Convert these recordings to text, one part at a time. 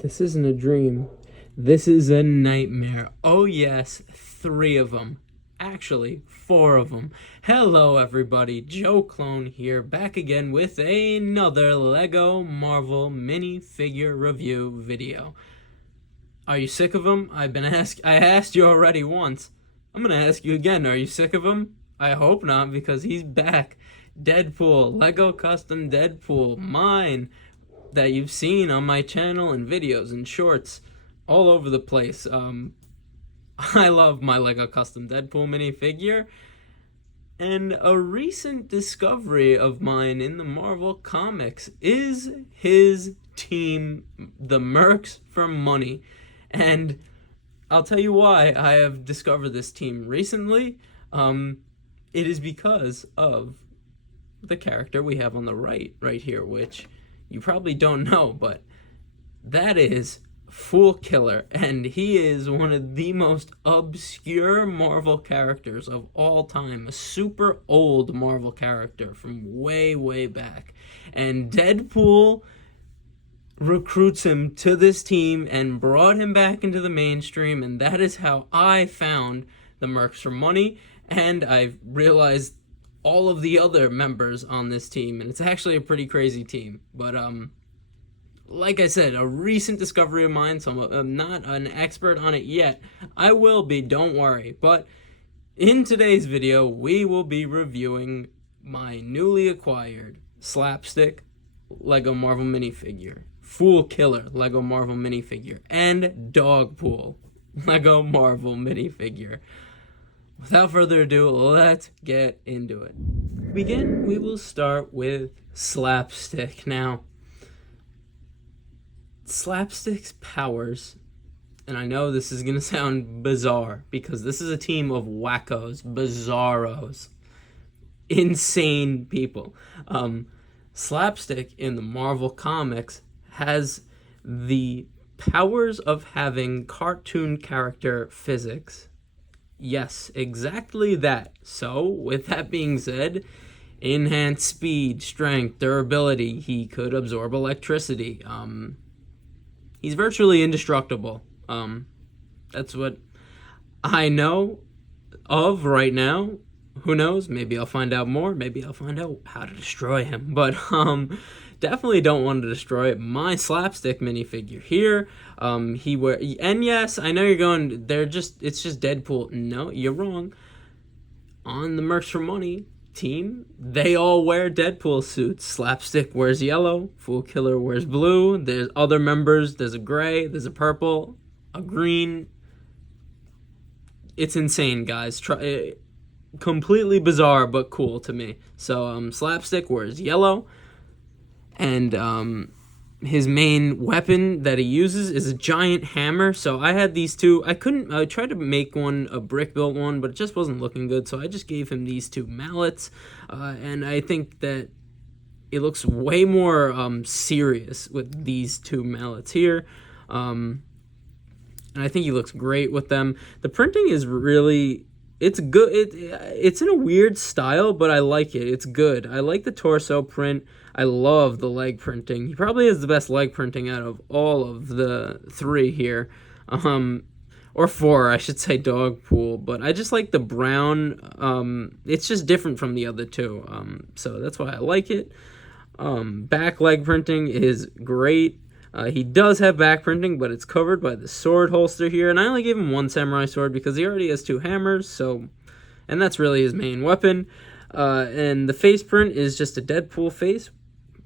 This isn't a dream. This is a nightmare. Oh yes, 3 of them. Actually, 4 of them. Hello everybody, Joe Clone here, back again with another Lego Marvel minifigure review video. Are you sick of them? I asked you already once. I'm gonna ask you again, are you sick of him? I hope not, because he's back. Deadpool, Lego Custom Deadpool, mine, that you've seen on my channel and videos and shorts all over the place. I love my Lego Custom Deadpool minifigure, and a recent discovery of mine in the Marvel Comics is his team, the Mercs For Money. And I'll tell you why I have discovered this team recently. It is because of the character we have on the right here, which you probably don't know, but that is Fool Killer, and he is one of the most obscure Marvel characters of all time, a super old Marvel character from way, way back. And Deadpool recruits him to this team and brought him back into the mainstream, and that is how I found the Mercs For Money, and I realized all of the other members on this team, and it's actually a pretty crazy team. But like I said, a recent discovery of mine, so I'm not an expert on it yet. I will be, don't worry. But in today's video, we will be reviewing my newly acquired Slapstick Lego Marvel minifigure, Fool Killer Lego Marvel minifigure, and Dogpool Lego Marvel minifigure. Without further ado, let's get into it. To begin, we will start with Slapstick. Now, Slapstick's powers, and I know this is going to sound bizarre because this is a team of wackos, bizarros, insane people. Slapstick in the Marvel Comics has the powers of having cartoon character physics. Yes, exactly that. So, with that being said, enhanced speed, strength, durability, he could absorb electricity. He's virtually indestructible. That's what I know of right now. Who knows? Maybe I'll find out more. Maybe I'll find out how to destroy him. But definitely don't want to destroy my Slapstick minifigure here. And yes, I know you're going, it's just Deadpool. No, you're wrong. On the Mercs For Money team, they all wear Deadpool suits. Slapstick wears yellow, Fool Killer wears blue. There's other members. There's a gray, there's a purple, a green. It's insane, guys. Completely bizarre, but cool to me. So Slapstick wears yellow, and his main weapon that he uses is a giant hammer. So I had these two. I tried to make one, a brick built one, but it just wasn't looking good. So I just gave him these two mallets. And I think that it looks way more serious with these two mallets here. And I think he looks great with them. The printing is really, it's good. It's in a weird style, but I like it. It's good. I like the torso print. I love the leg printing. He probably has the best leg printing out of all of the 3 here. Or 4, I should say, Dogpool. But I just like the brown. It's just different from the other 2. So that's why I like it. Back leg printing is great. He does have back printing, but it's covered by the sword holster here. And I only gave him 1 samurai sword because he already has 2 hammers. And that's really his main weapon. And the face print is just a Deadpool face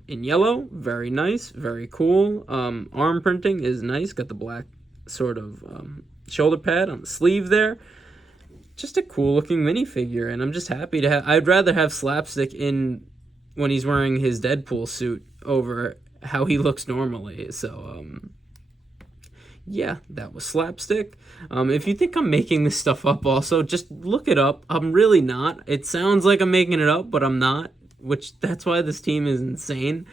in yellow. Very nice, very cool. Arm printing is nice. Got the black sort of shoulder pad on the sleeve there. Just a cool looking minifigure, and I'm just happy to have. I'd rather have Slapstick in when he's wearing his Deadpool suit over how he looks normally. So yeah, that was Slapstick. If you think I'm making this stuff up, also just look it up. I'm really not. It sounds like I'm making it up, but I'm not, which that's why this team is insane.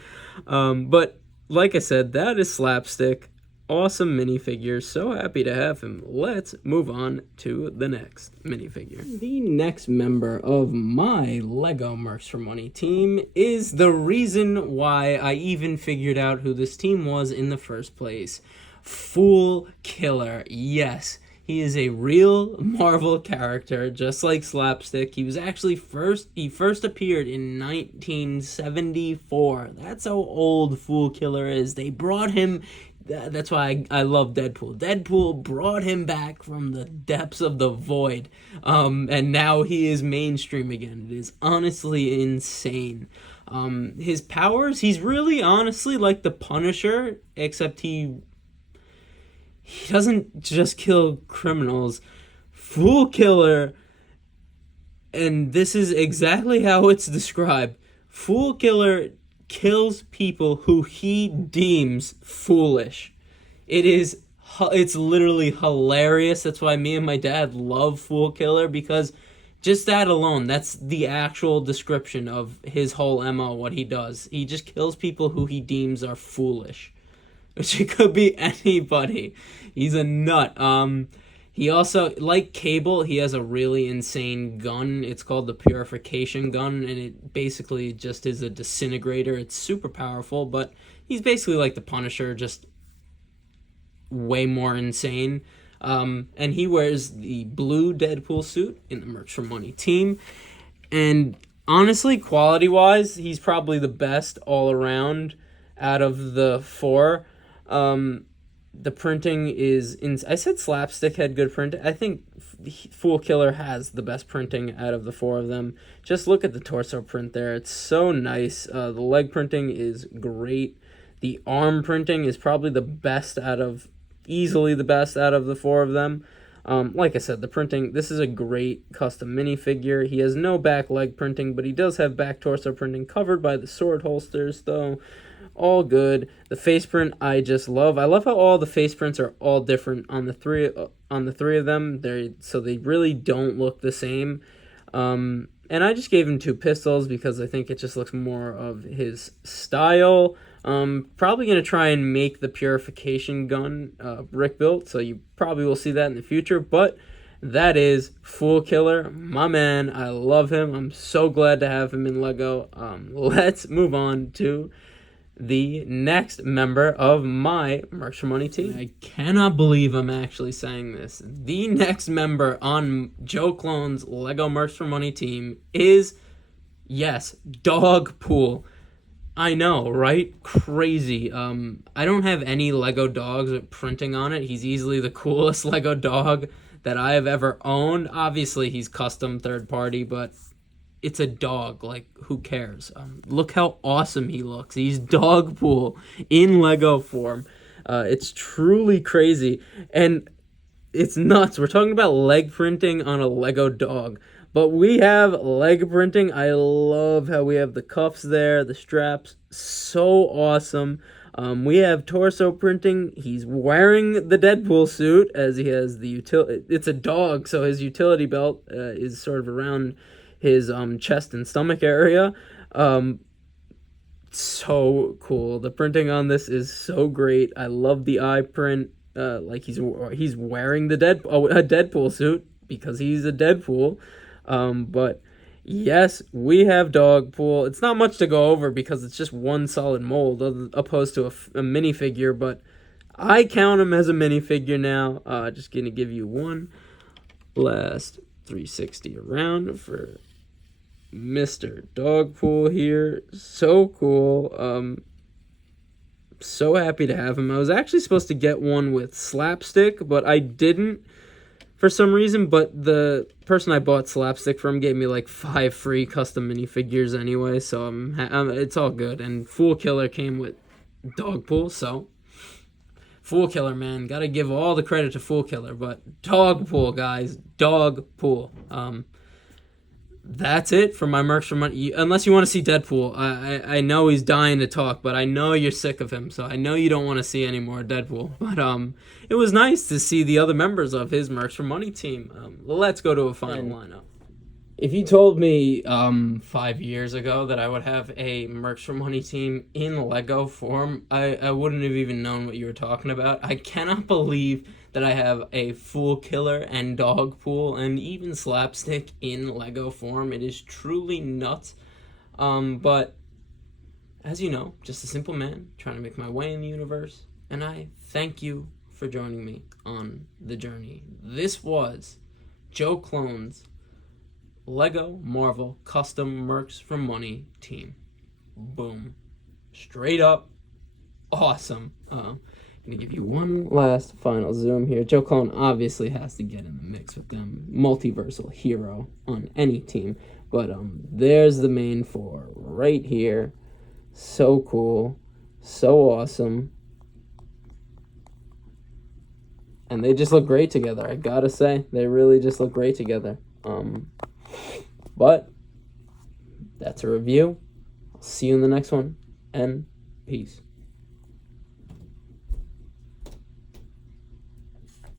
But like I said, that is Slapstick. awesome minifigure. So happy to have him. Let's move on to the next minifigure. The next member of my Lego Mercs For Money team is the reason why I even figured out who this team was in the first place. Fool Killer. Yes, he is a real Marvel character, just like Slapstick. He was actually first appeared in 1974. That's how old Fool Killer is. They brought him. That's why I love Deadpool. Deadpool brought him back from the depths of the void, and now he is mainstream again. It is honestly insane. His powers, he's really honestly like the Punisher, except he doesn't just kill criminals. Fool Killer, and this is exactly how it's described. Fool Killer kills people who he deems foolish. It's literally hilarious. That's why me and my dad love Fool Killer, because just that alone, that's the actual description of his whole MO, what he does. He just kills people who he deems are foolish. Which it could be anybody. He's a nut. He also, like Cable, he has a really insane gun. It's called the Purification Gun, and it basically just is a disintegrator. It's super powerful, but he's basically like the Punisher, just way more insane. And he wears the blue Deadpool suit in the Mercs For Money team. And honestly, quality-wise, he's probably the best all around out of the four. The printing is I said Slapstick had good printing. I think Fool Killer has the best printing out of the four of them. Just look at the torso print there. It's so nice. The leg printing is great. The arm printing is probably easily the best out of the four of them. Like I said, the printing, this is a great custom minifigure. He has no back leg printing, but he does have back torso printing covered by the sword holsters, though. All good. The face print I just love. I love how all the face prints are all different on the three of them. They really don't look the same. And I just gave him two pistols because I think it just looks more of his style. Probably gonna try and make the Purification Gun brick built, so you probably will see that in the future. But that is Fool Killer, my man. I love him. I'm so glad to have him in Lego. Let's move on to the next member of my Mercs For Money team. I cannot believe I'm actually saying this. The next member on Joe Clone's Lego Mercs For Money team is, yes, Dogpool. I know, right? Crazy. I don't have any Lego dogs printing on it. He's easily the coolest Lego dog that I have ever owned. Obviously, he's custom third party, but it's a dog. Like, who cares? Look how awesome he looks. He's Dogpool in Lego form. It's truly crazy, and it's nuts. We're talking about leg printing on a Lego dog, but we have leg printing. I love how we have the cuffs there, the straps, so awesome. We have torso printing. He's wearing the Deadpool suit, as he has the it's a dog, so his utility belt is sort of around his chest and stomach area. So cool. The printing on this is so great. I love the eye print. Like he's wearing the a Deadpool suit because he's a Deadpool. But yes, we have Dogpool. It's not much to go over because it's just one solid mold opposed to a minifigure, but I count him as a minifigure now. Just gonna give you one last 360 around for Mr. Dogpool here. So cool. So happy to have him. I was actually supposed to get one with Slapstick, but I didn't for some reason. But the person I bought Slapstick from gave me like 5 free custom minifigures anyway, so it's all good. And Fool Killer came with Dogpool, so Fool Killer, man, gotta give all the credit to Fool Killer. But Dogpool, guys, Dogpool. That's it for my Mercs For Money. Unless you want to see Deadpool. I know he's dying to talk, but I know you're sick of him, so I know you don't want to see any more Deadpool. But it was nice to see the other members of his Mercs For Money team. Let's go to a final lineup. If you told me 5 years ago that I would have a Mercs for Money team in Lego form, I wouldn't have even known what you were talking about. I cannot believe that I have a Fool Killer and Dogpool and even Slapstick in Lego form. It is truly nuts. But as you know, just a simple man trying to make my way in the universe, and I thank you for joining me on the journey. This was Joe Clone's Lego Marvel Custom Mercs for Money team. Boom. Straight up awesome. I'm going to give you one last final zoom here. Joe Clone obviously has to get in the mix with them. Multiversal hero on any team. But there's the main four right here. So cool. So awesome. And they just look great together. I gotta say, they really just look great together. But that's a review. I'll see you in the next one, and peace.